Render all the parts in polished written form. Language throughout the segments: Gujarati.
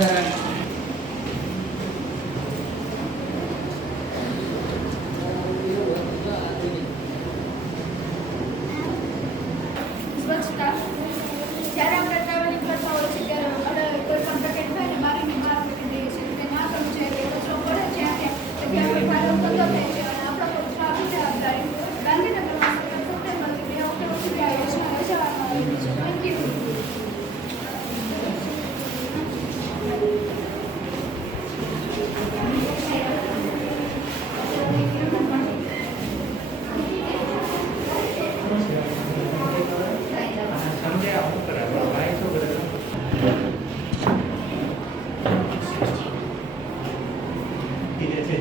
સ્વચ્છતા જ્યારે આપણે ટ્રાવેલિંગ કરતા હોય છે ત્યારે આપણે કોઈ પણ પેકેટ થાય ને બારીની બહાર મૂકી દઈએ છીએ કે ના કરવું છે કે કચરો પડે છે ત્યાં આપણે ફાયદો થતો થાય છે અને આપણા પર આવી જવાબદારી ગાંધીનગરમાં સપ્ટેમ્બરથી 2 ઓક્ટોબર સુધી આ યોજના રચવામાં આવેલી છે. Thank you.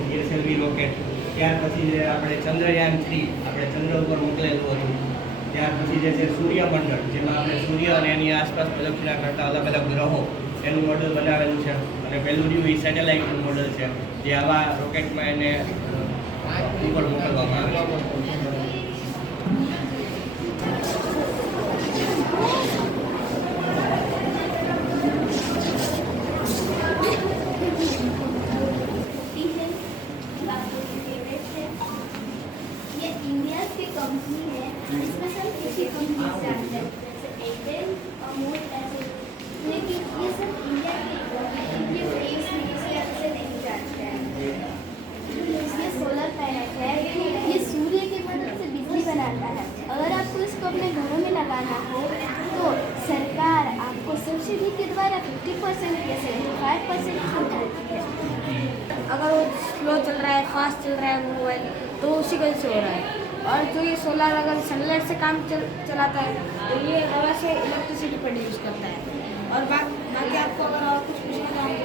જીએસએલવી રોકેટ, ત્યાર પછી જે આપણે ચંદ્રયાન-3 આપણે ચંદ્ર ઉપર મોકલેલું હતું, ત્યાર પછી જે છે સૂર્યમંડળ, જેમાં આપણે સૂર્ય અને એની આસપાસ પ્રદક્ષિણા કરતા અલગ અલગ ગ્રહો એનું મોડલ બનાવેલું છે. અને પહેલું રહ્યું એ સેટેલાઇટનું મોડલ છે, જે આવા રોકેટમાં એને ઉપર મોકલવામાં આવે છે. कंपनी है इसमें सब किसी कंपनी से आते हैं जैसे एयरटेल और मोट ऐसे, लेकिन ये सब इंडिया के फेस से नहीं जाते हैं. इसमें सोलर पैनल है, ये सूर्य की मदद से बिजली बनाता है. अगर आपको इसको अपने घरों में लगाना हो तो सरकार आपको सब्सिडी के द्वारा 50% या 75% छूट देती है. अगर वो स्लो चल रहा है, फास्ट चल रहा है मोबाइल, तो उसी वजह से हो रहा है. और जो ये सोलर अगर सनलाइट से काम चलाता है तो ये हवा से इलेक्ट्रिसिटी प्रोड्यूस करता है. और बाकी आपको अगर और कुछ पूछना चाहोगे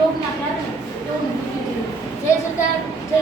રોગના કારણે જય સરદાર જય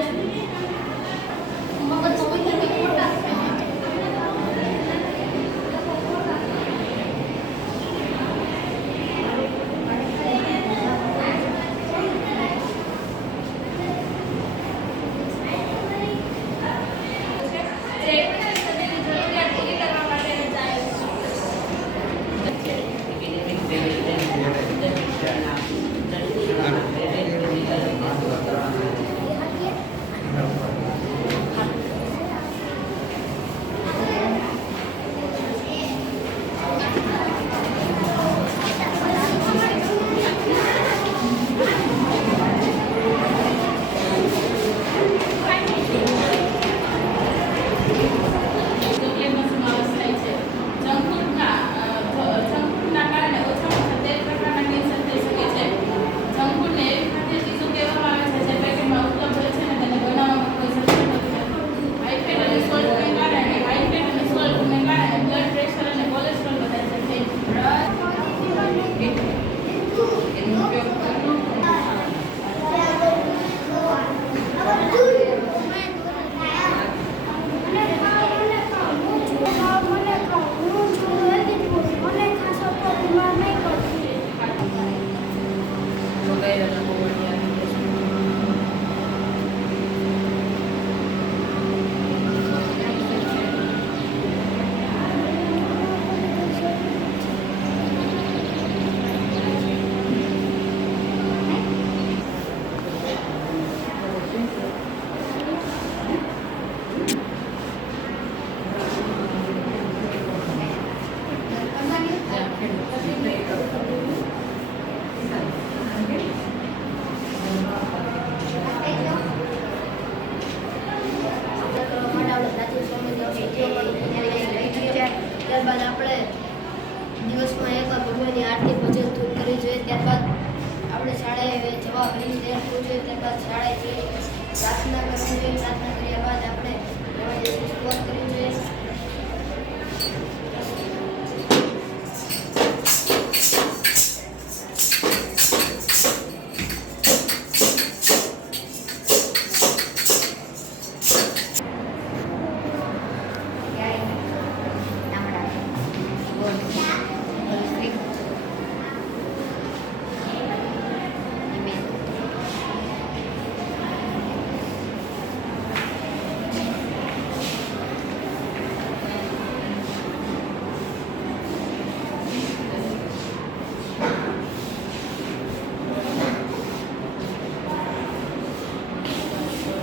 Thank you.